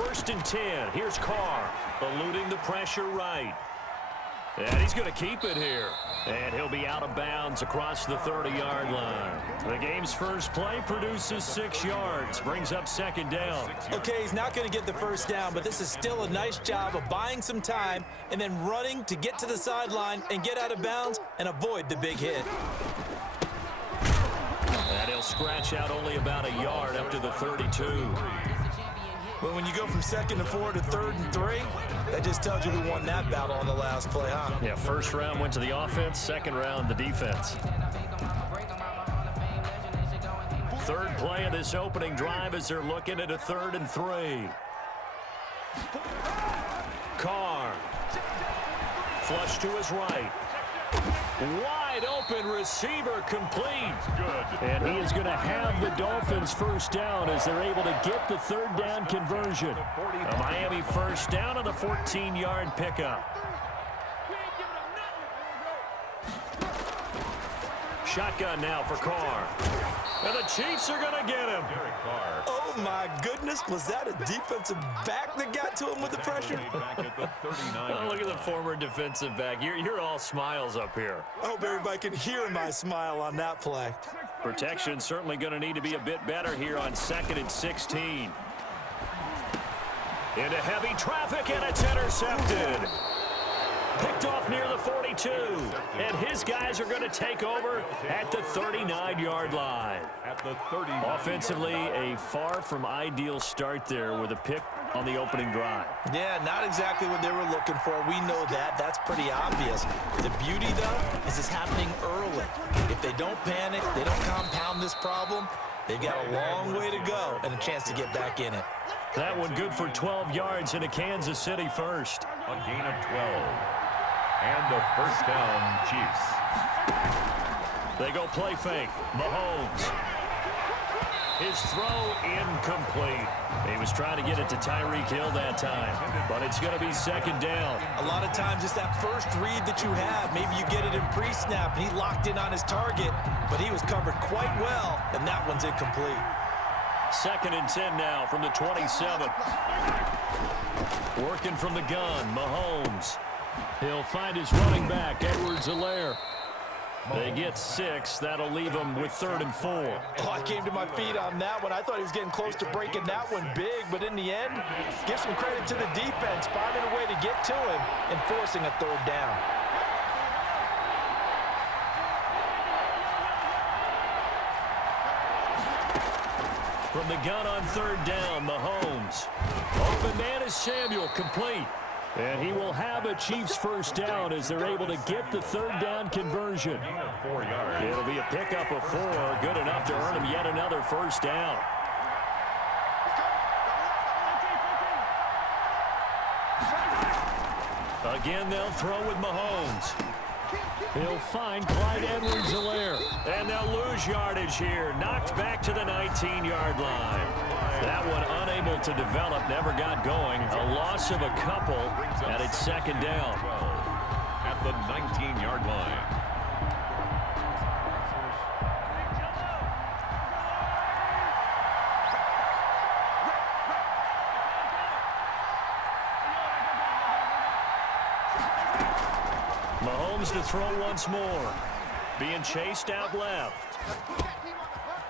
1st and 10. Here's Carr, eluding the pressure right. And he's going to keep it here. And he'll be out of bounds across the 30-yard line. The game's first play produces 6 yards, brings up 2nd down. Okay, he's not going to get the 1st down, but this is still a nice job of buying some time and then running to get to the sideline and get out of bounds and avoid the big hit. And he'll scratch out only about a yard up to the 32. But when you go from 2nd to 4 to 3rd and 3, that just tells you who won that battle on the last play, huh? Yeah, 1st round went to the offense, 2nd round the defense. 3rd play of this opening drive as they're looking at a 3rd and 3. Carr. Flush to his right. Wide open receiver complete. Good. And he is going to have the Dolphins 1st down as they're able to get the 3rd down conversion. A Miami 1st down on the 14-yard pickup. Shotgun now for Carr. And the Chiefs are going to get him. Oh, my goodness. Was that a defensive back that got to him with the pressure? Oh, look at the former defensive back. You're all smiles up here. I hope everybody can hear my smile on that play. Protection certainly going to need to be a bit better here on 2nd and 16. Into heavy traffic, and it's intercepted. Picked off near the 42, and his guys are going to take over at the 39-yard line. Offensively, a far from ideal start there with a pick on the opening drive. Yeah, not exactly what they were looking for. We know that. That's pretty obvious. The beauty, though, is it's happening early. If they don't panic, they don't compound this problem, they've got a long way to go and a chance to get back in it. That one good for 12 yards into Kansas City 1st. A gain of 12. And a 1st down, Chiefs. They go play fake. Mahomes. His throw incomplete. He was trying to get it to Tyreek Hill that time, but it's going to be 2nd down. A lot of times it's that first read that you have. Maybe you get it in pre-snap, and he locked in on his target, but he was covered quite well, and that one's incomplete. 2nd and 10 now from the 27. Working from the gun, Mahomes. He'll find his running back, Edwards-Helaire. They get 6. That'll leave him with 3rd and 4. Oh, I came to my feet on that one. I thought he was getting close to breaking that one big, but in the end, give some credit to the defense, finding a way to get to him and forcing a 3rd down. From the gun on 3rd down, Mahomes. Open man is Samuel, complete. And he will have a Chiefs 1st down as they're able to get the 3rd down conversion. It'll be a pickup of 4, good enough to earn him yet another 1st down. Again, they'll throw with Mahomes. He'll find Clyde Edwards-Helaire. And they'll lose yardage here. Knocked back to the 19-yard line. That one unable to develop, never got going. A loss of a couple, and it's 2nd down. At the 19-yard line. Mahomes to throw once more. Being chased out left.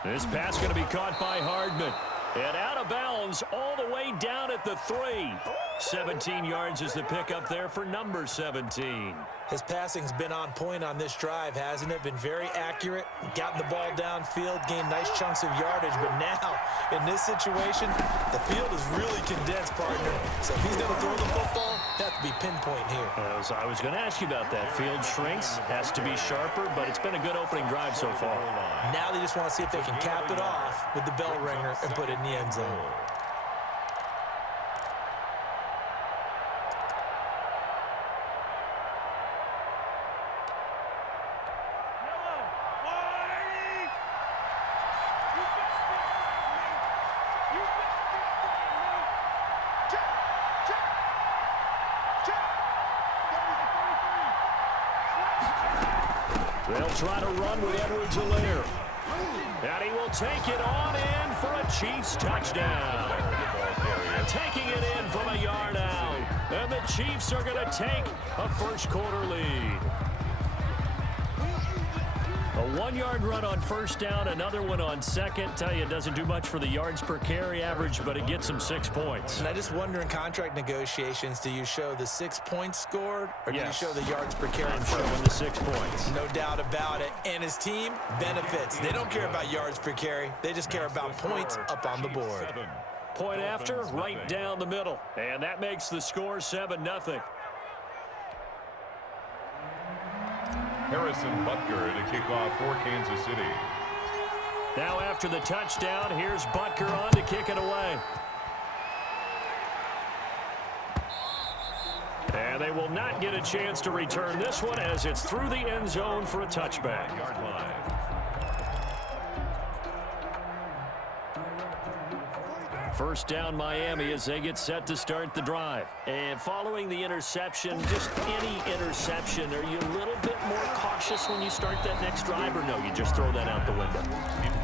This pass going to be caught by Hardman. And out of bounds all the way down at the 3. 17 yards is the pickup there for number 17. His passing's been on point on this drive, hasn't it? Been very accurate, gotten the ball downfield, gained nice chunks of yardage. But now, in this situation, the field is really condensed, partner. So if he's going to throw the football, that to be pinpoint here. I was going to ask you about that. Field shrinks, has to be sharper, but it's been a good opening drive so far. Now they just want to see if they can cap it off with the bell ringer and put it in the end zone. They'll try to run with Edwards-Helaire. And he will take it on in for a Chiefs touchdown. taking it in from a yard out. And the Chiefs are going to take a first-quarter lead. A 1-yard run on first down, another one on second. Tell you, it doesn't do much for the yards per carry average, but it gets them 6 points. And I just wonder in contract negotiations, do you show the 6 points scored, or do you show the yards per carry? I'm showing the 6 points. No doubt about it. And his team benefits. They don't care about yards per carry. They just care about points up on the board. Point after, right down the middle. And that makes the score 7-0. Harrison Butker to kick off for Kansas City. Now after the touchdown, here's Butker on to kick it away. And they will not get a chance to return this one as it's through the end zone for a touchback. Yard line. First down Miami as they get set to start the drive. And following the interception, just any interception, are you a little bit more cautious when you start that next drive, or no, you just throw that out the window?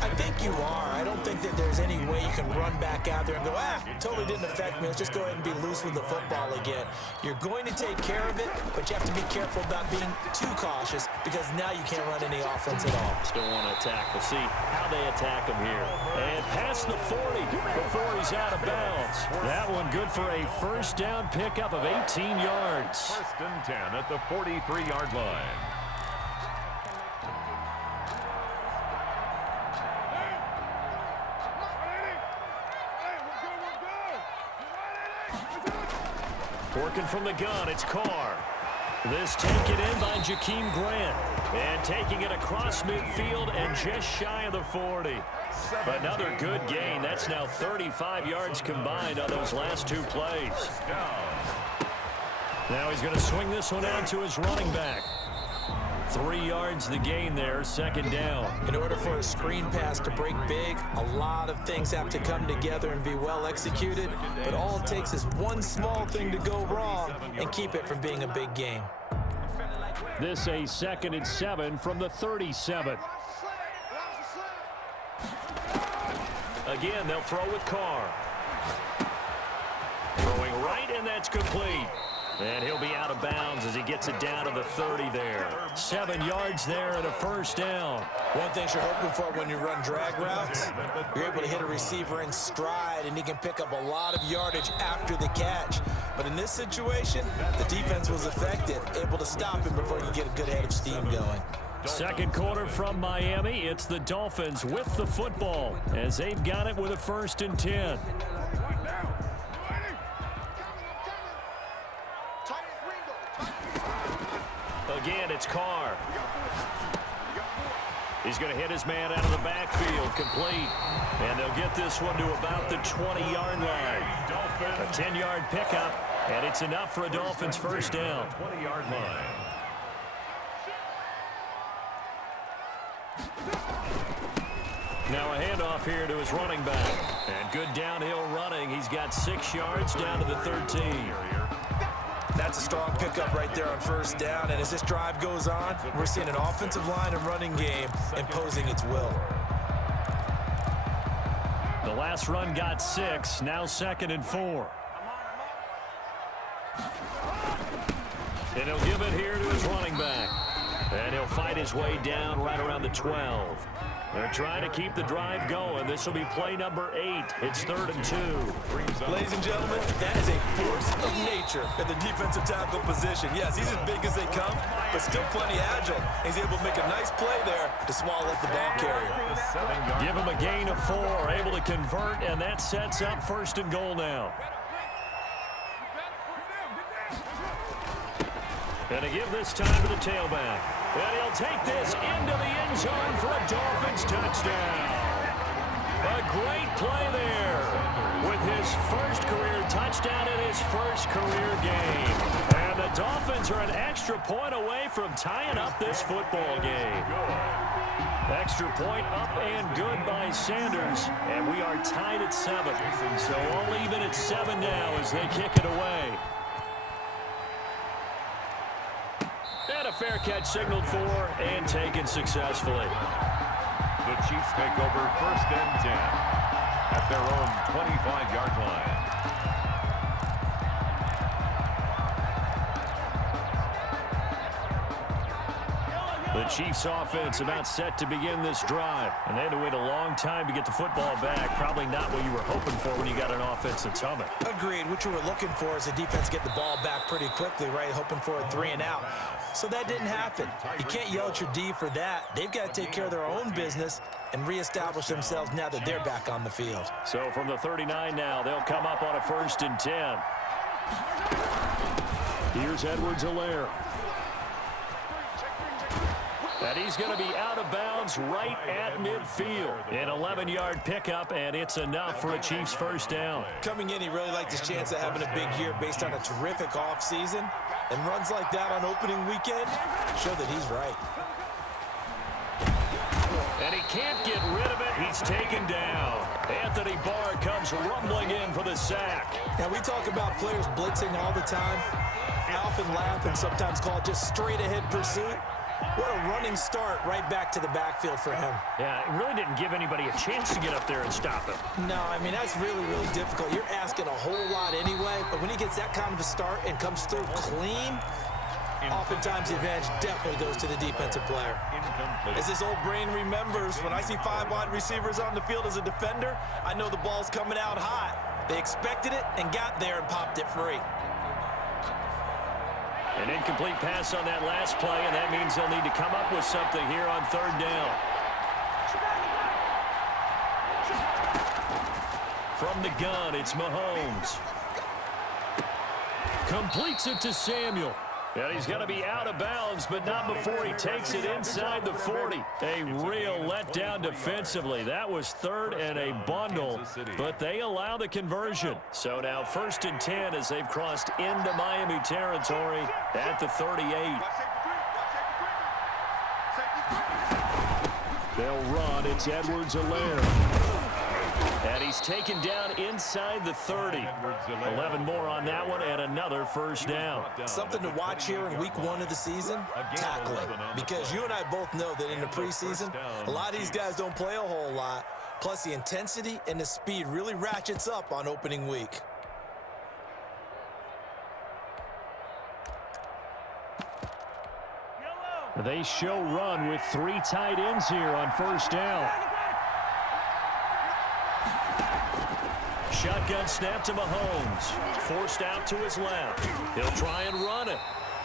I think you are. I don't think that there's any way you can run back out there and go, totally didn't affect me. Let's just go ahead and be loose with the football again. You're going to take care of it, but you have to be careful about being too cautious because now you can't run any offense at all. Still want to attack. We'll see how they attack him here. And past the 40 before he's out of bounds. That one good for a first down pickup of 18 yards. First and 10 at the 43-yard line. Working from the gun, it's Carr. This taken in by Jakeem Grant. And taking it across midfield and just shy of the 40. Another good gain. That's now 35 yards combined on those last 2 plays. Now he's going to swing this one out to his running back. 3 yards the gain there, second down. In order for a screen pass to break big, a lot of things have to come together and be well executed, but all it takes is one small thing to go wrong and keep it from being a big game. This a 2nd and 7 from the 37. Again, they'll throw with Carr. Throwing right, and that's complete. And he'll be out of bounds as he gets it down to the 30 there. 7 yards there and a first down. One thing you're hoping for when you run drag routes, you're able to hit a receiver in stride, and he can pick up a lot of yardage after the catch. But in this situation, the defense was effective, able to stop him before you get a good head of steam going. Second quarter from Miami. It's the Dolphins with the football as they've got it with a 1st and 10. Again, it's Carr. He's going to hit his man out of the backfield, complete. And they'll get this one to about the 20-yard line. A 10-yard pickup, and it's enough for a Dolphins first down. 20-yard line. Now a handoff here to his running back. And good downhill running. He's got 6 yards down to the 13. That's a strong pickup right there on first down. And as this drive goes on, we're seeing an offensive line and running game imposing its will. The last run got 6. Now 2nd and 4. And he'll give it here to his running back. And he'll fight his way down right around the 12. They're trying to keep the drive going. This will be play number 8. It's 3rd and 2. Ladies and gentlemen, that is a force of nature in the defensive tackle position. Yes, he's as big as they come, but still plenty agile. He's able to make a nice play there to swallow up the ball carrier. Give him a gain of 4, able to convert, and that sets up 1st and goal now. And to give this time to the tailback. And he'll take this into the end zone for a Dolphins touchdown. A great play there with his first career touchdown in his first career game. And the Dolphins are an extra point away from tying up this football game. Extra point up and good by Sanders. And we are tied at 7. So all even at 7 now as they kick it away. And a fair catch signaled for and taken successfully. The Chiefs take over 1st and 10 at their own 25-yard line. The Chiefs offense about set to begin this drive. And they had to wait a long time to get the football back. Probably not what you were hoping for when you got an offense that's humming. Agreed. What you were looking for is the defense get the ball back pretty quickly, right? Hoping for a 3 and out. So that didn't happen. You can't yell at your D for that. They've got to take care of their own business and reestablish themselves now that they're back on the field. So from the 39 now, they'll come up on a 1st and 10. Here's Edwards-Helaire. And he's going to be out of bounds right at midfield. An 11-yard pickup, and it's enough for a Chiefs first down. Coming in, he really liked his chance of having a big year based on a terrific offseason. And runs like that on opening weekend show that he's right. And he can't get rid of it. He's taken down. Anthony Barr comes rumbling in for the sack. Now, we talk about players blitzing all the time. I often laugh and sometimes call it just straight-ahead pursuit. What a running start right back to the backfield for him. Yeah, it really didn't give anybody a chance to get up there and stop him. No, I mean, that's really, really difficult. You're asking a whole lot anyway, but when he gets that kind of a start and comes through clean, oftentimes the advantage definitely goes to the defensive player. As his old brain remembers, when I see 5 wide receivers on the field as a defender, I know the ball's coming out hot. They expected it and got there and popped it free. An incomplete pass on that last play, and that means they'll need to come up with something here on 3rd down. From the gun, it's Mahomes. Completes it to Samuel. And he's going to be out of bounds, but not before he takes it inside the 40. A real letdown defensively. That was 3rd and a bundle, but they allow the conversion. So now 1st and 10 as they've crossed into Miami territory at the 38. They'll run. It's Edwards-Helaire. And he's taken down inside the 30. 11 more on that one and another first down. Something to watch here in week 1 of the season, tackling. Because you and I both know that in the preseason, a lot of these guys don't play a whole lot. Plus the intensity and the speed really ratchets up on opening week. They show run with 3 tight ends here on 1st down. Shotgun snap to Mahomes. Forced out to his left. He'll try and run it.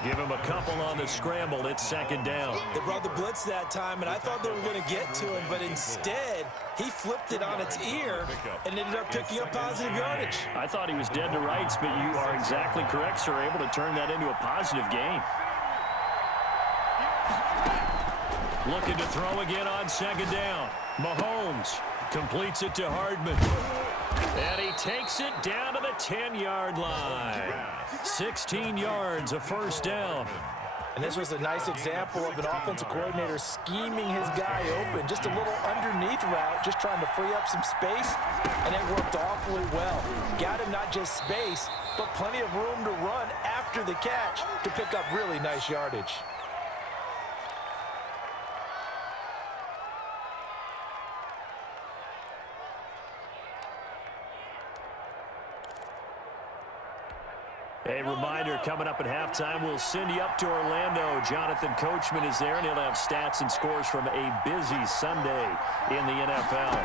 Give him a couple on the scramble. It's 2nd down. They brought the blitz that time, and I thought they were going to get to him, but instead, he flipped it on its ear and ended up picking up positive yardage. I thought he was dead to rights, but you are exactly correct, sir. Able to turn that into a positive gain. Looking to throw again on 2nd down. Mahomes completes it to Hardman. And he takes it down to the 10-yard line. 16 yards, a first down. And this was a nice example of an offensive coordinator scheming his guy open. Just a little underneath route, just trying to free up some space, and it worked awfully well. Got him not just space, but plenty of room to run after the catch to pick up really nice yardage. A reminder, coming up at halftime, we'll send you up to Orlando. Jonathan Coachman is there, and he'll have stats and scores from a busy Sunday in the NFL.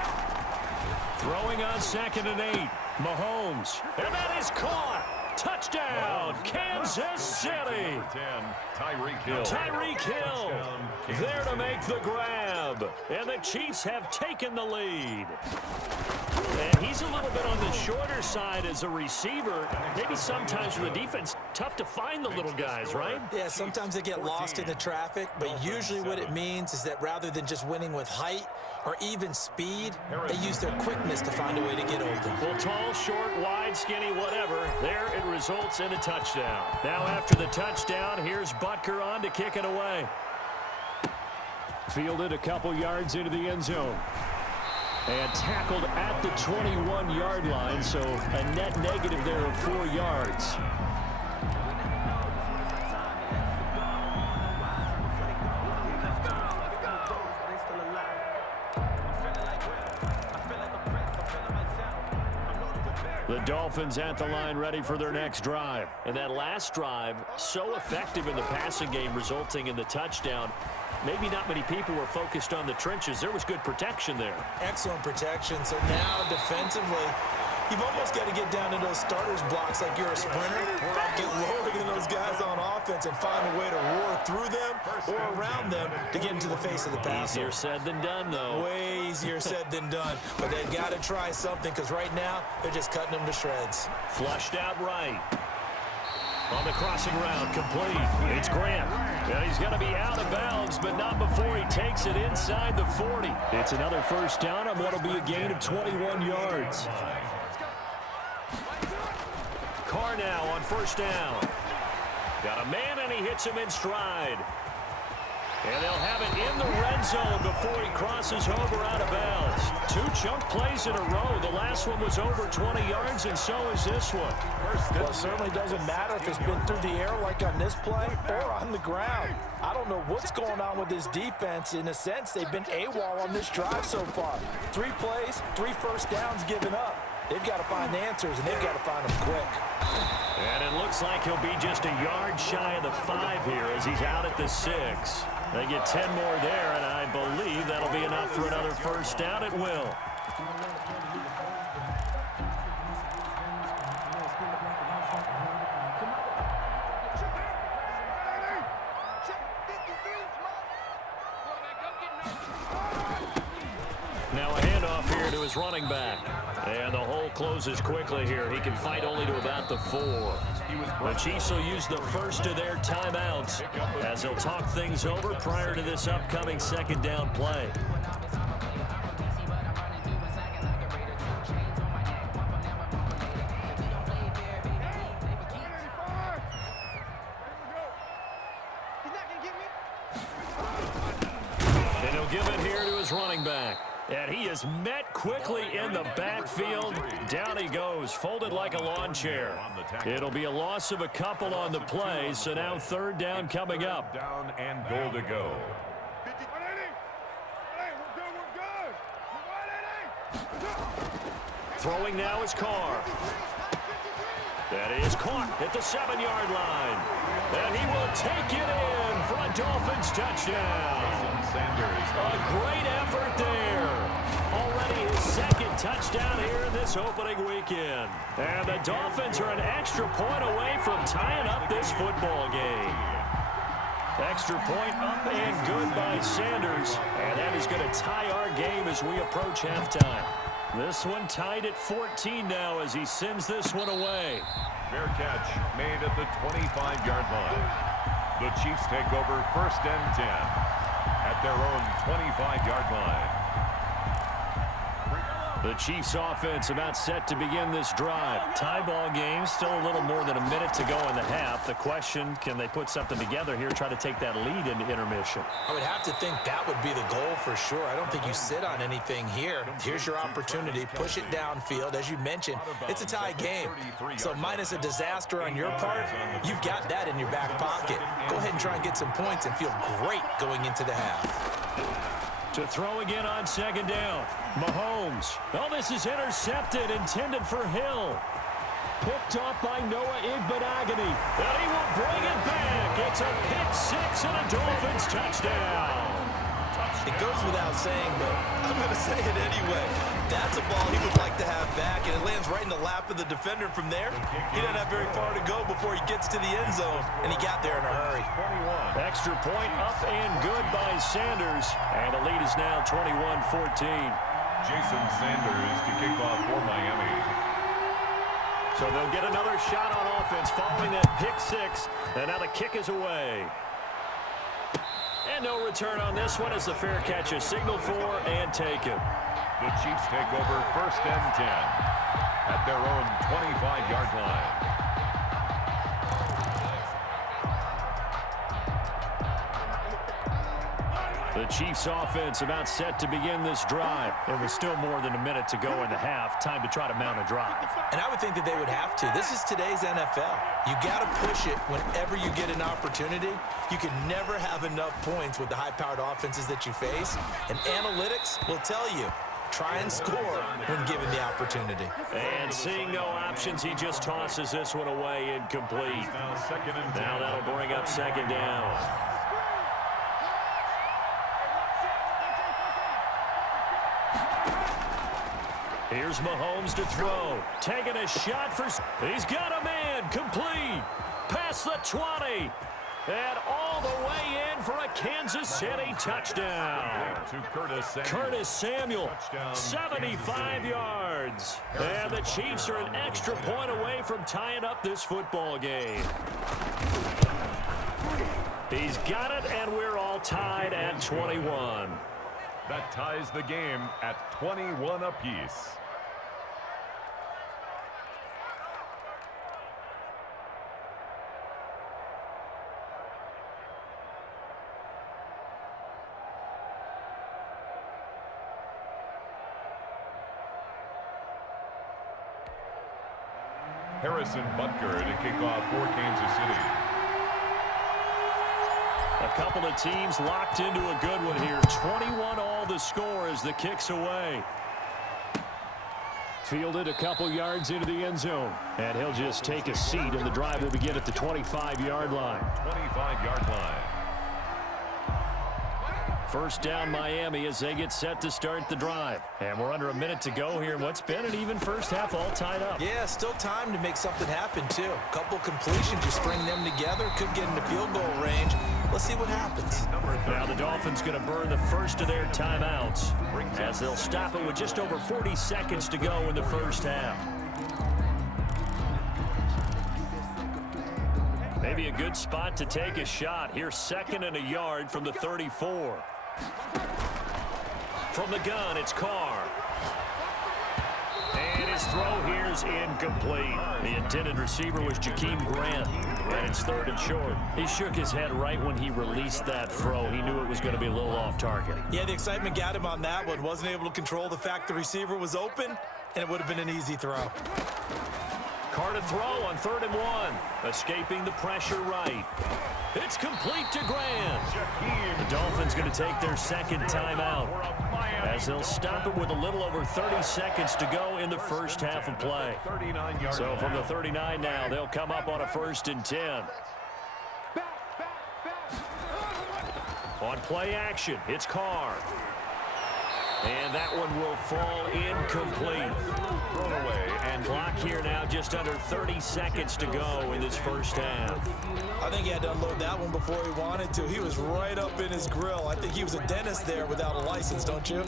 Throwing on 2nd and 8. Mahomes. And that is caught. Touchdown, Kansas City. Tyreek Hill there to make the grab. And the Chiefs have taken the lead. And he's a little bit on the shorter side as a receiver. Maybe sometimes for the defense, tough to find the little guys, right? Yeah, sometimes they get lost in the traffic, but usually what it means is that rather than just winning with height or even speed, they use their quickness to find a way to get open. Well, tall, short, wide, skinny, whatever, there it results in a touchdown. Now after the touchdown, here's Butker on to kick it away. Fielded a couple yards into the end zone. And tackled at the 21-yard line, so a net negative there of 4 yards. The Dolphins at the line ready for their next drive. And that last drive, so effective in the passing game, resulting in the touchdown. Maybe not many people were focused on the trenches. There was good protection there. Excellent protection. So now defensively, you've almost got to get down to those starters blocks like you're a sprinter. Get lower than those guys on offense and find a way to roar through them or around them to get into the face of the passer. Easier said than done, though. Way easier said than done. But they've got to try something because right now they're just cutting them to shreds. Flushed out right. On the crossing route, complete. It's Grant. And he's going to be out of bounds, but not before he takes it inside the 40. It's another first down on what will be a gain of 21 yards. Carr now on first down. Got a man, and he hits him in stride. And they'll have it in the red zone before he crosses over out of bounds. 2 chunk plays in a row. The last one was over 20 yards, and so is this one. Well, it certainly doesn't matter if it's been through the air like on this play or on the ground. I don't know what's going on with this defense. In a sense, they've been AWOL on this drive so far. 3 plays, 3 first downs given up. They've got to find answers, and they've got to find them quick. And it looks like he'll be just a yard shy of the 5 here as he's out at the 6. They get 10 more there, and I believe that'll be enough for another first down. It will. Now a handoff here to his running back. And the hole closes quickly here. He can fight only to about the 4. The Chiefs will use the first of their timeouts as they'll talk things over prior to this upcoming second down play. And he'll give it here to his running back. And he is met quickly in the backfield. Down he goes, folded like a lawn chair. It'll be a loss of a couple on the play, so now third down coming up. Down and goal to go. Throwing now is Carr. That is caught at the 7-yard line. And he will take it in for a Dolphins touchdown. A great effort there. Already his second touchdown here in this opening weekend. And the Dolphins are an extra point away from tying up this football game. Extra point up and good by Sanders. And that is going to tie our game as we approach halftime. This one tied at 14 now as he sends this one away. Fair catch made at the 25-yard line. The Chiefs take over first and 10 at their own 25-yard line. The Chiefs offense about set to begin this drive. Tie ball game, still a little more than a minute to go in the half. The question, can they put something together here, try to take that lead into intermission? I would have to think that would be the goal for sure. I don't think you sit on anything here. Here's your opportunity. Push it downfield. As you mentioned, it's a tie game. So minus a disaster on your part, you've got that in your back pocket. Go ahead and try and get some points and feel great going into the half. To throw again on second down. Mahomes. Oh, this is intercepted, intended for Hill. Picked off by Noah Igbenogany. And he will bring it back. It's a pick 6 and a Dolphins touchdown. It goes without saying, but I'm going to say it anyway. That's a ball he would like to have back, and it lands right in the lap of the defender from there. He doesn't have very far to go before he gets to the end zone, and he got there in a hurry. Extra point up and good by Sanders, and the lead is now 21-14. Jason Sanders to kick off for Miami. So they'll get another shot on offense following that pick 6, and now the kick is away. And no return on this one as the fair catch is signaled for and taken. The Chiefs take over first and 10 at their own 25-yard line. The Chiefs offense about set to begin this drive. There was still more than a minute to go in the half. Time to try to mount a drive. And I would think that they would have to. This is today's NFL. You got to push it whenever you get an opportunity. You can never have enough points with the high-powered offenses that you face. And analytics will tell you try and score when given the opportunity. And seeing no options, he just tosses this one away incomplete. Now that'll bring up second down. Here's Mahomes to throw. Taking a shot for... He's got a man. Complete. Past the 20. And all the way in for a Kansas City touchdown. Curtis Samuel, 75 yards. And the Chiefs are an extra point away from tying up this football game. He's got it, and we're all tied at 21. That ties the game at 21 apiece. Harrison Butker to kick off for Kansas City. A couple of teams locked into a good one here. 21 all the score as the kick's away. Fielded a couple yards into the end zone. And he'll just take a seat, and the drive will begin at the 25-yard line. 25-yard line. First down Miami as they get set to start the drive. And we're under a minute to go here in what's been an even first half, all tied up. Yeah, still time to make something happen, too. A couple completions, you string them together, could get into field goal range. Let's see what happens. Now the Dolphins going to burn the first of their timeouts as they'll stop it with just over 40 seconds to go in the first half. Maybe a good spot to take a shot. Here's 2nd and a yard from the 34. From the gun, it's Carr. And his throw here's incomplete. The intended receiver was Jakeem Grant, and it's 3rd and short. He shook his head right when he released that throw. He knew it was going to be a little off target. Yeah, the excitement got him on that one. Wasn't able to control the fact the receiver was open, and it would have been an easy throw. Carr to throw on 3rd and 1. Escaping the pressure right. It's complete to Grant. The Dolphins going to take their 2nd timeout as they'll stop it with a little over 30 seconds to go in the first half of play. So from the 39 now, they'll come up on a 1st and 10. On play action, it's Carr. And that one will fall incomplete. Thrown away. And clock here now just under 30 seconds to go in this first half. I think he had to unload that one before he wanted to. He was right up in his grill. I think he was a dentist there without a license, don't you?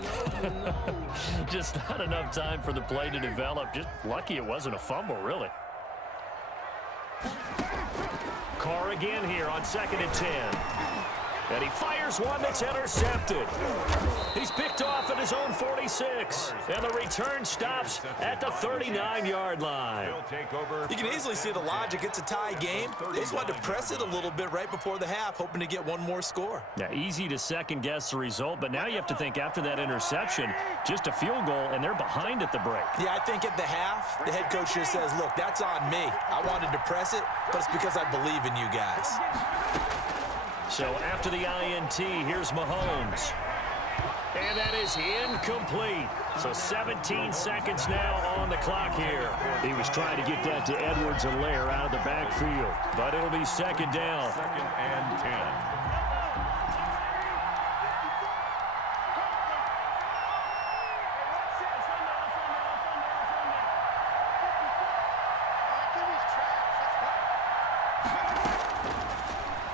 Just not enough time for the play to develop. Just lucky it wasn't a fumble, really. Carr again here on 2nd and 10. And he fires one that's intercepted. He's picked off at his own 46. And the return stops at the 39-yard line. You can easily see the logic. It's a tie game. They just wanted to press it a little bit right before the half, hoping to get one more score. Now, easy to second-guess the result, but now you have to think after that interception, just a field goal, and they're behind at the break. Yeah, I think at the half, the head coach just says, look, that's on me. I wanted to press it, but it's because I believe in you guys. So after the INT, here's Mahomes. And that is incomplete. So 17 seconds now on the clock here. He was trying to get that to Edwards-Helaire out of the backfield. But it'll be 2nd down. 2nd and 10.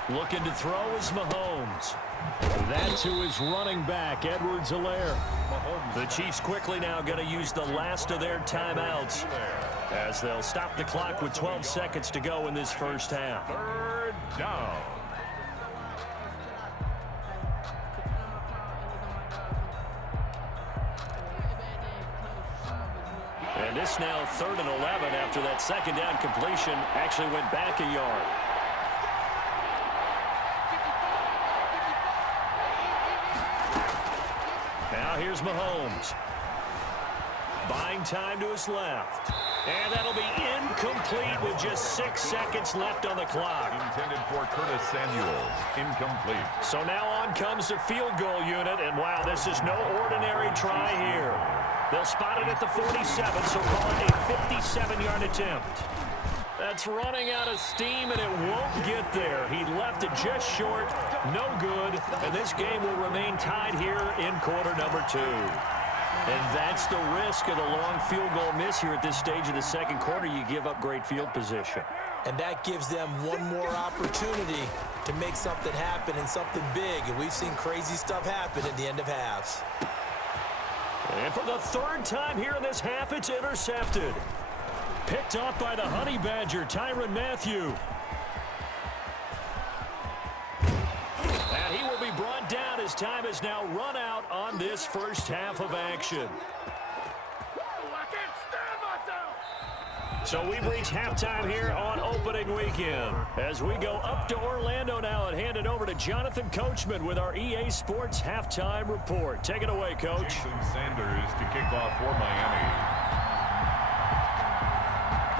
Looking to throw is Mahomes. That to his running back, Edwards-Helaire. The Chiefs quickly now going to use the last of their timeouts as they'll stop the clock with 12 seconds to go in this first half. 3rd down. And this now 3rd and 11 after that 2nd down completion actually went back a yard. Now here's Mahomes. Buying time to his left. And that'll be incomplete with just 6 seconds left on the clock. Intended for Curtis Samuels. Incomplete. So now on comes the field goal unit, and wow, this is no ordinary try here. They'll spot it at the 47, so call it a 57-yard attempt. That's running out of steam, and it won't get there. He left it just short, no good, and this game will remain tied here in quarter number 2. And that's the risk of the long field goal miss here at this stage of the second quarter. You give up great field position. And that gives them one more opportunity to make something happen and something big. And we've seen crazy stuff happen at the end of halves. And for the third time here in this half, it's intercepted. Picked off by the Honey Badger, Tyrann Mathieu. And he will be brought down as time is now run out on this first half of action. So we've reached halftime here on opening weekend. As we go up to Orlando now and hand it over to Jonathan Coachman with our EA Sports Halftime Report. Take it away, Coach. Jason Sanders to kick off for Miami.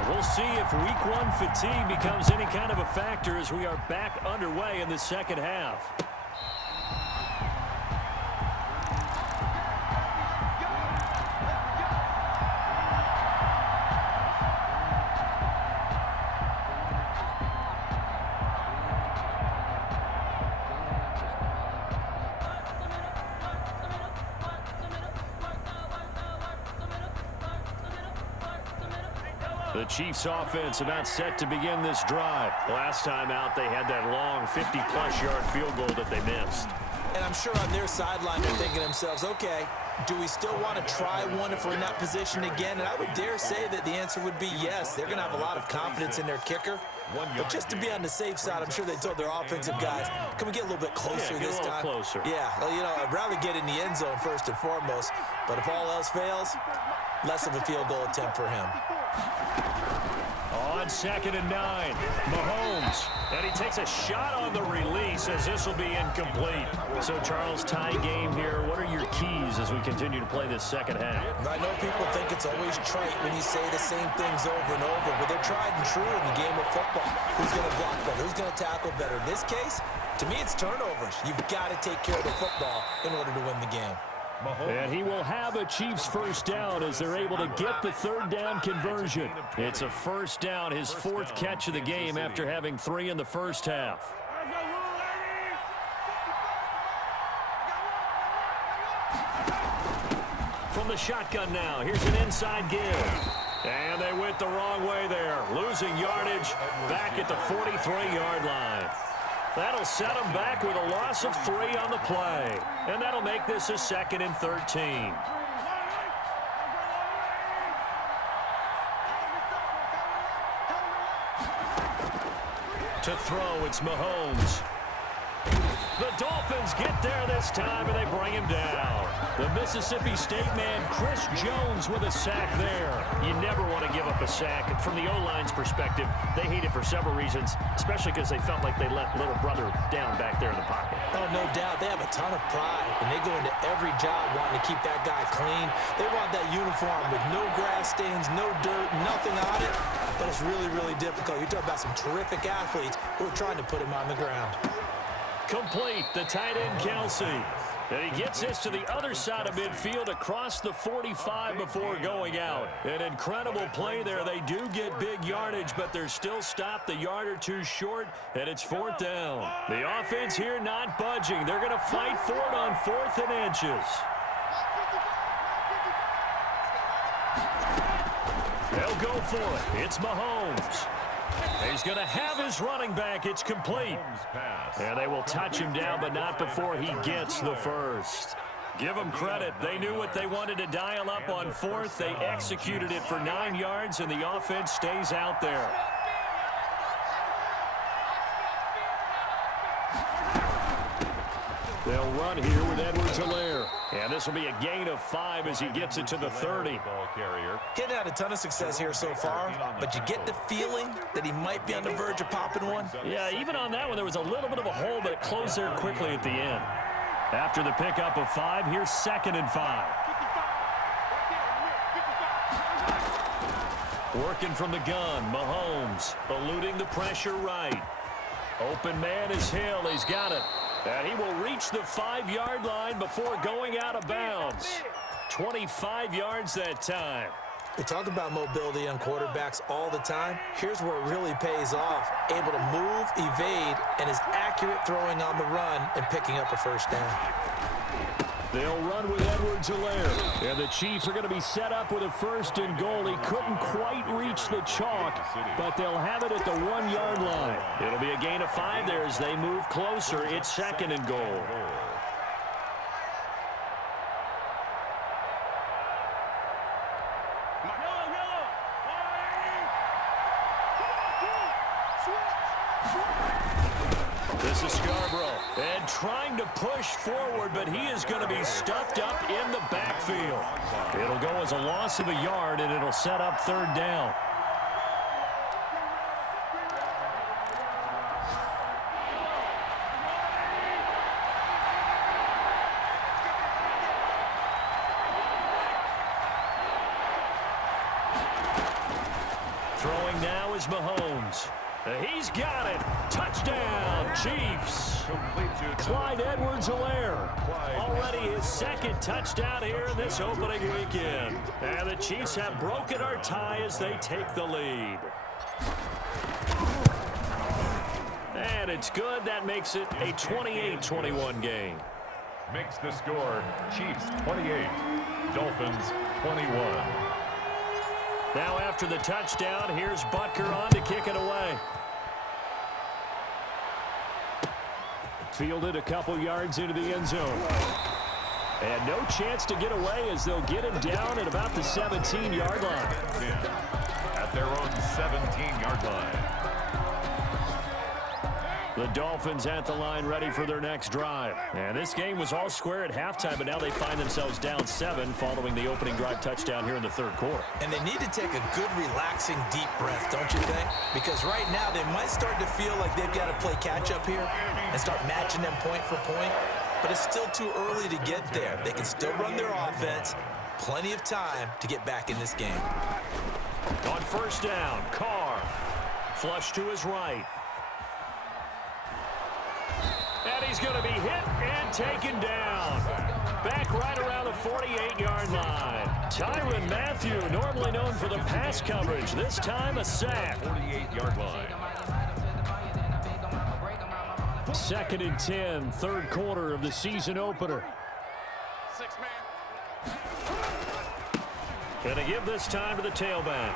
We'll see if week 1 fatigue becomes any kind of a factor as we are back underway in the second half. The Chiefs offense about set to begin this drive. Last time out, they had that long 50-plus yard field goal that they missed. And I'm sure on their sideline they're thinking to themselves, okay, do we still want to try one if we're in that position again? And I would dare say that the answer would be yes. They're going to have a lot of confidence in their kicker. But just to be on the safe side, I'm sure they told their offensive guys, can we get a little bit closer this time? Closer. Yeah, well, you know, I'd rather get in the end zone first and foremost. But if all else fails, less of a field goal attempt for him. On 2nd and 9, Mahomes. And he takes a shot on the release as this will be incomplete. So, Charles, tie game here. What are your keys as we continue to play this second half? I know people think it's always trite when you say the same things over and over, but they're tried and true in the game of football. Who's going to block better? Who's going to tackle better? In this case, to me, it's turnovers. You've got to take care of the football in order to win the game. And he will have a Chiefs first down as they're able to get the third down conversion. It's a first down, his 4th catch of the game after having 3 in the first half. From the shotgun now, here's an inside give. And they went the wrong way there, losing yardage back at the 43-yard line. That'll set them back with a loss of 3 on the play. And that'll make this a 2nd and 13. To throw, it's Mahomes. The Dolphins get there this time, and they bring him down. The Mississippi State man, Chris Jones, with a sack there. You never want to give up a sack. And from the O-line's perspective, they hate it for several reasons, especially because they felt like they let little brother down back there in the pocket. Oh, no doubt. They have a ton of pride, and they go into every job wanting to keep that guy clean. They want that uniform with no grass stains, no dirt, nothing on it. But it's really, really difficult. You're talking about some terrific athletes who are trying to put him on the ground. Complete, the tight end, Kelsey. And he gets this to the other side of midfield across the 45 before going out. An incredible play there. They do get big yardage, but they're still stopped the yard or two short, and it's 4th down. The offense here not budging. They're going to fight for it on 4th and inches. They'll go for it. It's Mahomes. He's going to have his running back. It's complete. And they will touch him down, but not before he gets the first. Give them credit. They knew what they wanted to dial up on 4th. They executed it for 9 yards, and the offense stays out there. They'll run here with Edwards-Helaire. And this will be a gain of 5 as he gets it to the 30. Getting had a ton of success here so far, but you get the feeling that he might be on the verge of popping one. Yeah, even on that one, there was a little bit of a hole, but it closed there quickly at the end. After the pickup of 5, here's 2nd and 5. Working from the gun, Mahomes eluding the pressure right. Open man is Hill. He's got it. And he will reach the 5-yard line before going out of bounds. 25 yards that time. We talk about mobility on quarterbacks all the time. Here's where it really pays off. Able to move, evade, and is accurate throwing on the run and picking up a first down. They'll run with Edwards-Helaire. And the Chiefs are going to be set up with a 1st and goal. He couldn't quite reach the chalk, but they'll have it at the 1-yard line. It'll be a gain of 5 there as they move closer. It's 2nd and goal. This is Scarborough, and trying to push forward, but he is going to be stuffed up in the backfield. It'll go as a loss of a yard, and it'll set up 3rd down. Throwing now is Mahomes. He's got it. Touchdown, Chiefs. Clyde Edwards-Helaire. Already his 2nd touchdown here in this opening weekend. And the Chiefs have broken our tie as they take the lead. And it's good. That makes it a 28-21 game. Makes the score Chiefs 28, Dolphins 21. Now after the touchdown, here's Butker on to kick it away. Fielded a couple yards into the end zone. And no chance to get away as they'll get him down at about the 17-yard line. At their own 17-yard line. The Dolphins at the line ready for their next drive. And this game was all square at halftime, but now they find themselves down 7 following the opening drive touchdown here in the 3rd quarter. And they need to take a good, relaxing, deep breath, don't you think? Because right now they might start to feel like they've got to play catch-up here and start matching them point for point. But it's still too early to get there. They can still run their offense. Plenty of time to get back in this game. On 1st down, Carr. Flush to his right. And he's going to be hit and taken down. Back right around the 48-yard line. Tyrann Mathieu, normally known for the pass coverage. This time a sack. 48-yard line. 2nd and 10, 3rd quarter of the season opener. Going to give this time to the tailback.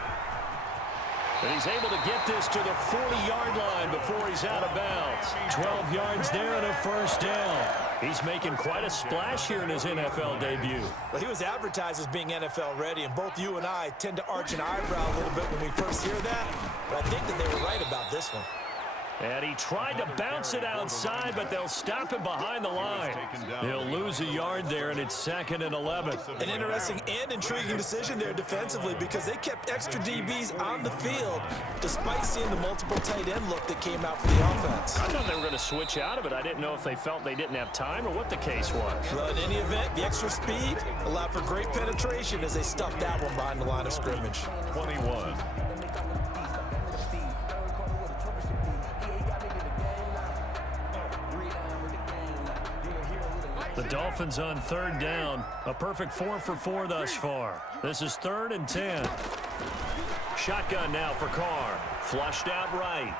And he's able to get this to the 40-yard line before he's out of bounds. 12 yards there and a 1st down. He's making quite a splash here in his NFL debut. Well, he was advertised as being NFL ready, and both you and I tend to arch an eyebrow a little bit when we first hear that. But I think that they were right about this one. And he tried to bounce it outside, but they'll stop him behind the line. He'll lose a yard there, and it's 2nd and 11. An interesting and intriguing decision there defensively because they kept extra DBs on the field despite seeing the multiple tight end look that came out for the offense. I thought they were going to switch out of it. I didn't know if they felt they didn't have time or what the case was. Well, in any event, the extra speed allowed for great penetration as they stuffed that one behind the line of scrimmage. 21. The Dolphins on 3rd down. A perfect 4 for 4 thus far. This is 3rd and 10. Shotgun now for Carr. Flushed out right.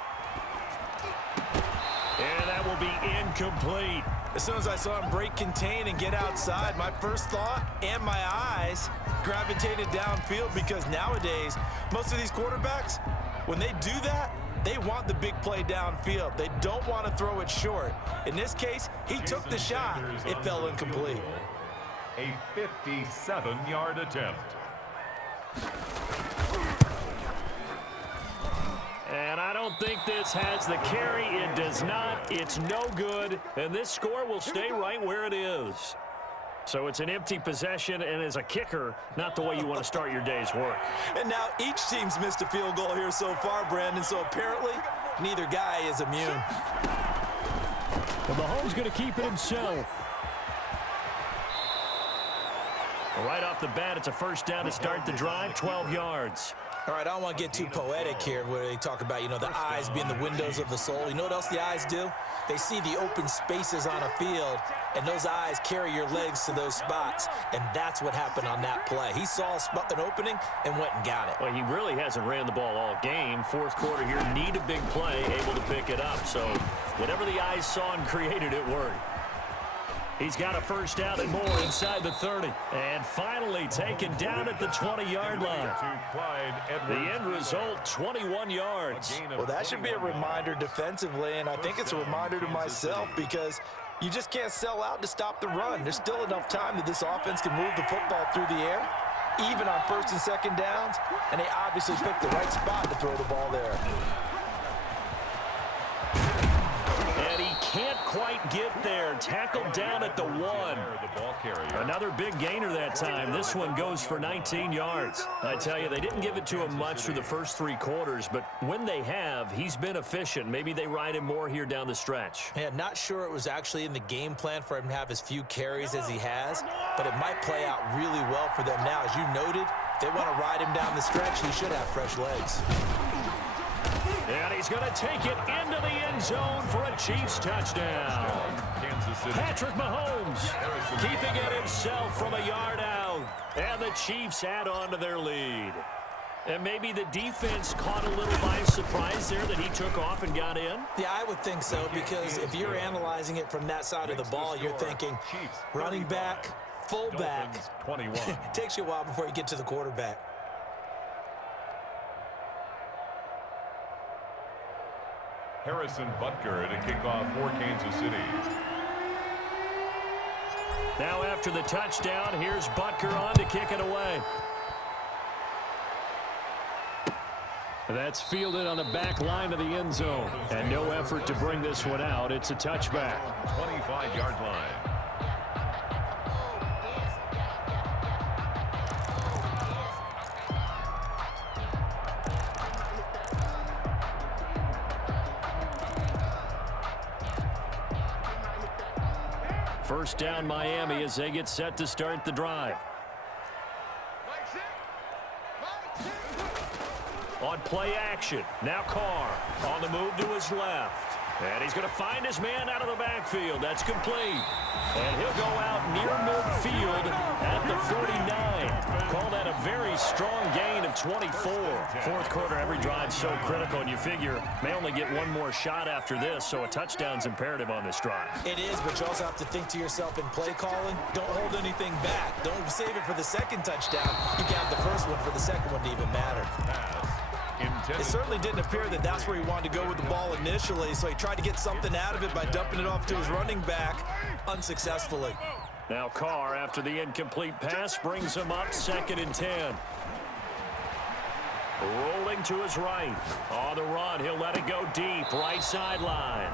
And that will be incomplete. As soon as I saw him break contain and get outside, my first thought and my eyes gravitated downfield because nowadays, most of these quarterbacks, when they do that, they want the big play downfield. They don't want to throw it short. In this case, he took the shot. It fell incomplete. A 57-yard attempt. And I don't think this has the carry. It does not. It's no good. And this score will stay right where it is. So it's an empty possession, and as a kicker, not the way you want to start your day's work. And now each team's missed a field goal here so far, Brandon, so apparently neither guy is immune. Well, Mahomes going to keep it himself. Right off the bat, it's a 1st down to start the drive, 12 yards. All right, I don't want to get too poetic here where they talk about, the eyes being the windows of the soul. You know what else the eyes do? They see the open spaces on a field, and those eyes carry your legs to those spots, and that's what happened on that play. He saw an opening and went and got it. Well, he really hasn't ran the ball all game. Fourth quarter here, need a big play, able to pick it up. So whatever the eyes saw and created, it worked. He's got a first down and more inside the 30. And finally taken down at the 20-yard line. The end result, 21 yards. Well, that should be a reminder defensively, and I think it's a reminder to myself because you just can't sell out to stop the run. There's still enough time that this offense can move the football through the air, even on first and second downs, and they obviously picked the right spot to throw the ball there. And he can't quite get there. Tackled down at the 1. Another big gainer that time. This one goes for 19 yards. I tell you, they didn't give it to him much for the first 3 quarters, but when they have, he's been efficient. Maybe they ride him more here down the stretch. Yeah, not sure it was actually in the game plan for him to have as few carries as he has, but it might play out really well for them now. As you noted, if they want to ride him down the stretch, he should have fresh legs. And he's going to take it into the end zone for a Chiefs touchdown. Patrick Mahomes keeping it himself from a yard out. And the Chiefs add on to their lead. And maybe the defense caught a little by surprise there that he took off and got in. Yeah, I would think so, because if you're analyzing it from that side of the ball, you're thinking running back, fullback. It takes you a while before you get to the quarterback. Harrison Butker to kick off for Kansas City. Now after the touchdown, here's Butker on to kick it away. That's fielded on the back line of the end zone. And no effort to bring this one out. It's a touchback. 25-yard line. First down Miami as they get set to start the drive. On play action, now Carr on the move to his left. And he's going to find his man out of the backfield. That's complete. And he'll go out near midfield at the 49. Call that a very strong gain of 24. Fourth quarter, every drive so critical, and you figure may only get one more shot after this, so a touchdown's imperative on this drive. It is, but you also have to think to yourself in play calling, don't hold anything back. Don't save it for the second touchdown. You can have the first one for the second one to even matter. It certainly didn't appear that that's where he wanted to go with the ball initially, so he tried to get something out of it by dumping it off to his running back unsuccessfully. Now Carr, after the incomplete pass, brings him up 2nd and 10. Rolling to his right. On the run, he'll let it go deep, right sideline.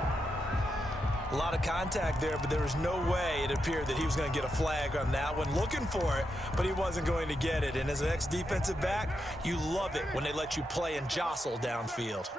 A lot of contact there, but there was no way it appeared that he was going to get a flag on that one. Looking for it, but he wasn't going to get it. And as an ex-defensive back, you love it when they let you play and jostle downfield.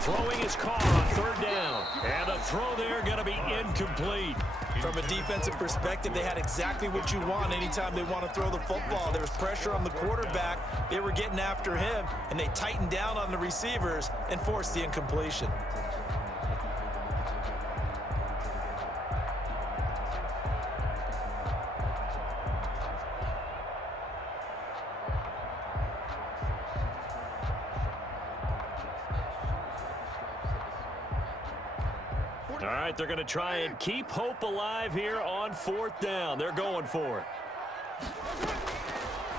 Throwing his Carr on 3rd down. And a throw there going to be incomplete. From a defensive perspective, they had exactly what you want anytime they want to throw the football. There was pressure on the quarterback. They were getting after him, and they tightened down on the receivers and forced the incompletion. All right, they're going to try and keep hope alive here on 4th down. They're going for it.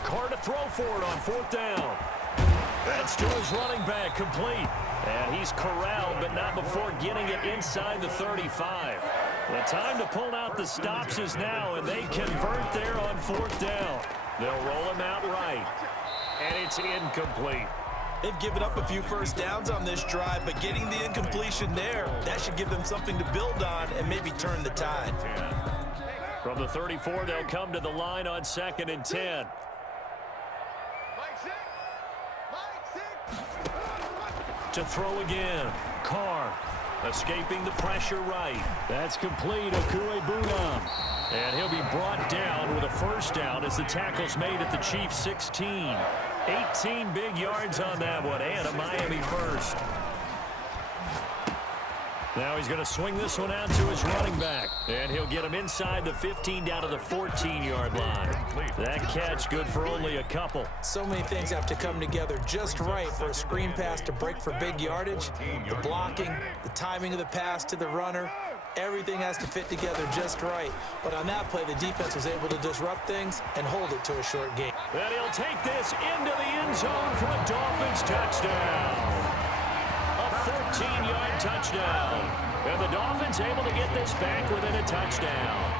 Carr to throw for it on 4th down. That's to his running back, complete. And he's corralled, but not before getting it inside the 35. The time to pull out the stops is now, and they convert there on 4th down. They'll roll him out right. And it's incomplete. They've given up a few first downs on this drive, but getting the incompletion there, that should give them something to build on and maybe turn the tide. From the 34, they'll come to the line on 2nd and 10. To throw again. Carr Escaping the pressure right. That's complete. Okuebunam. And he'll be brought down with a first down as the tackle's made at the Chiefs' 16. 18 big yards on that one, and a Miami first. Now he's going to swing this one out to his running back. And he'll get him inside the 15 down to the 14-yard line. That catch good for only a couple. So many things have to come together just right for a screen pass to break for big yardage. The blocking, the timing of the pass to the runner, everything has to fit together just right. But on that play, the defense was able to disrupt things and hold it to a short gain. And he'll take this into the end zone for a Dolphins touchdown. A 14-yard touchdown. And the Dolphins able to get this back within a touchdown.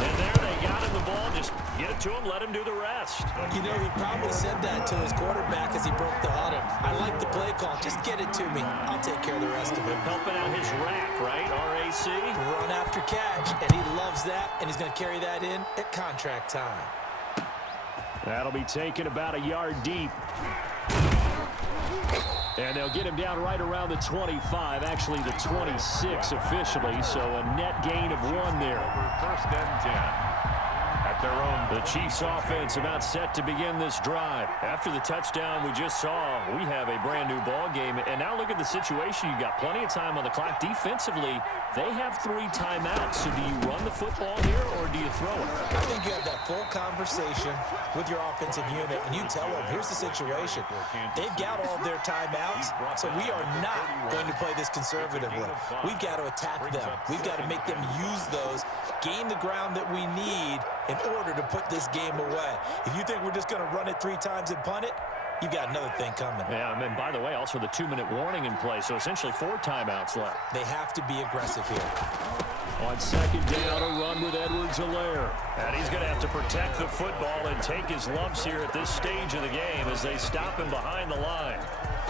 And there they got him the ball. Just get it to him, let him do the rest. You know, he probably said that to his quarterback as he broke the huddle. I like the play call. Just get it to me. I'll take care of the rest of it. Helping out his rack, right? R-A-C? Run after catch. And he loves that, and he's going to carry that in at contract time. That'll be taken about a yard deep. And they'll get him down right around the 25, actually the 26 officially, so a net gain of 1 there. First and 10. At their own. The Chiefs offense about set to begin this drive. After the touchdown we just saw, we have a brand new ball game. And now look at the situation. You've got plenty of time on the clock. Defensively, they have 3 timeouts. So do you run the football here or do you throw it? I think you have that full conversation with your offensive unit, and you tell them, here's the situation. They've got all of their timeouts, so we are not going to play this conservatively. We've got to attack them. We've got to make them use those, gain the ground that we need in order to put this game away. If you think we're just going to run it 3 times and punt it, you've got another thing coming. Yeah, and then, by the way, also the 2-minute warning in play, so essentially 4 timeouts left. They have to be aggressive here. On second down, a run with Edwards-Helaire. And he's going to have to protect the football and take his lumps here at this stage of the game as they stop him behind the line.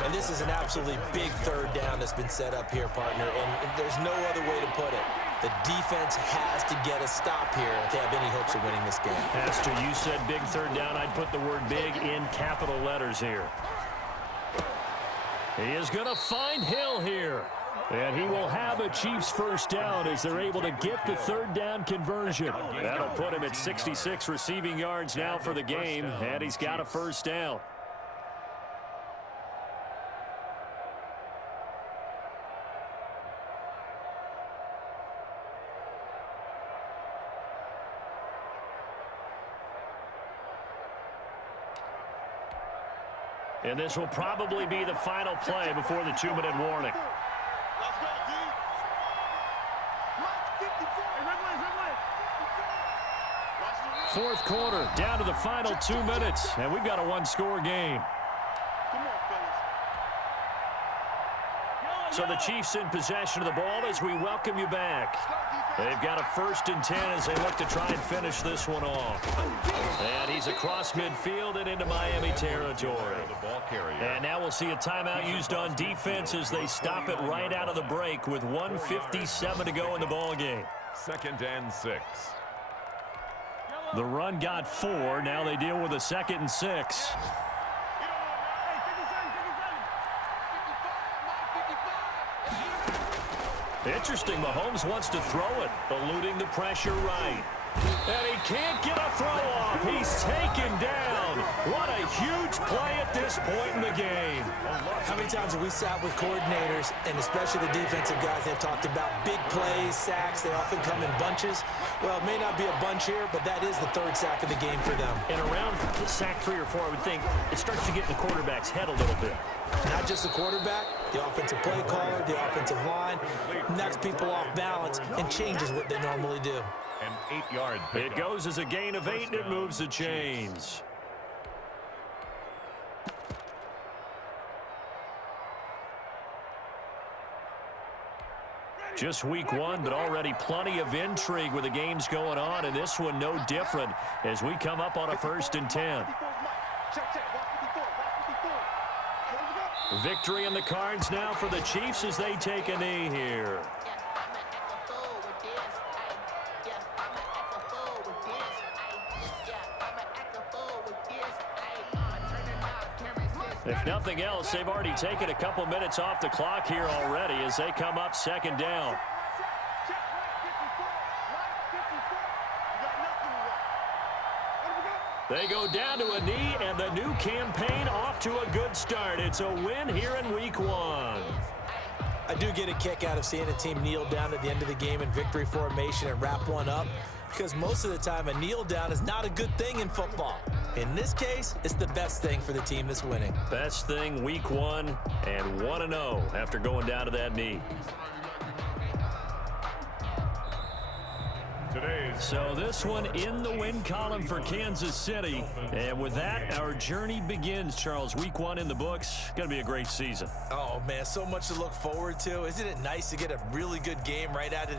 And this is an absolutely big 3rd down that's been set up here, partner, and there's no other way to put it. The defense has to get a stop here if they have any hopes of winning this game. Pastor, you said big 3rd down. I'd put the word big in capital letters here. He is going to find Hill here. And he will have a Chiefs first down as they're able to get the 3rd down conversion. That'll put him at 66 receiving yards now for the game, and he's got a first down. And this will probably be the final play before the 2-minute warning. Fourth quarter, down to the final 2 minutes, and we've got a 1-score game. So the Chiefs in possession of the ball as we welcome you back. They've got a 1st and 10 as they look to try and finish this one off. And he's across midfield and into Miami territory. And now we'll see a timeout used on defense as they stop it right out of the break with 1:57 to go in the ball game. 2nd and 6. The run got 4. Now they deal with a 2nd and 6. Interesting, Mahomes wants to throw it, eluding the pressure right. And he can't get a throw off. He's taken down. What a huge play at this point in the game. How many times have we sat with coordinators, and especially the defensive guys, they've talked about big plays, sacks. They often come in bunches. Well, it may not be a bunch here, but that is the 3rd sack of the game for them. And around sack 3 or 4, I would think it starts to get in the quarterback's head a little bit. Not just the quarterback, the offensive play caller, the offensive line, knocks people off balance and changes what they normally do. An 8-yard pickup. It goes as a gain of 8, and it moves the chains. Just week 1, but already plenty of intrigue with the games going on, and this one no different as we come up on a 1st and 10. Victory in the cards now for the Chiefs as they take a knee here. If nothing else, they've already taken a couple minutes off the clock here already as they come up second down. They go down to a knee, and the new campaign off to a good start. It's a win here in Week 1. I do get a kick out of seeing a team kneel down at the end of the game in victory formation and wrap one up, because most of the time a kneel down is not a good thing in football. In this case, it's the best thing for the team that's winning. Best thing Week 1 and 1-0 after going down to that knee. So this one in the win column for Kansas City. And with that, our journey begins, Charles. Week 1 in the books. Going to be a great season. Oh, man, so much to look forward to. Isn't it nice to get a really good game right out of